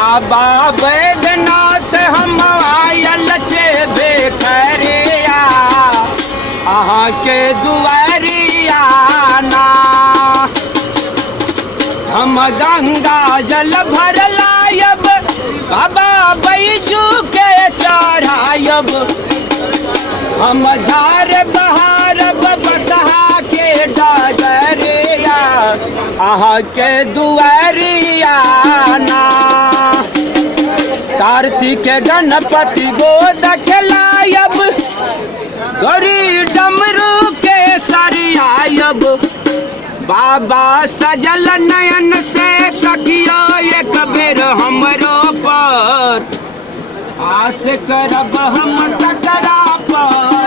बाबा बैद्यनाथ हम आयल छे बेखरिया अहाँ के दुआरिया ना हम गंगा जल भर लायब बाबा बैजू के चढ़ायब हम झार बहारब बसहा के डगरिया अहाँ के दुआरिया ना कार्तिक गणपति गोद खिलायब गौरी डमरू के सरियायब बाबा सजल नयन से तकियो एक बेर हमरो पर आस करब हम तकरा पर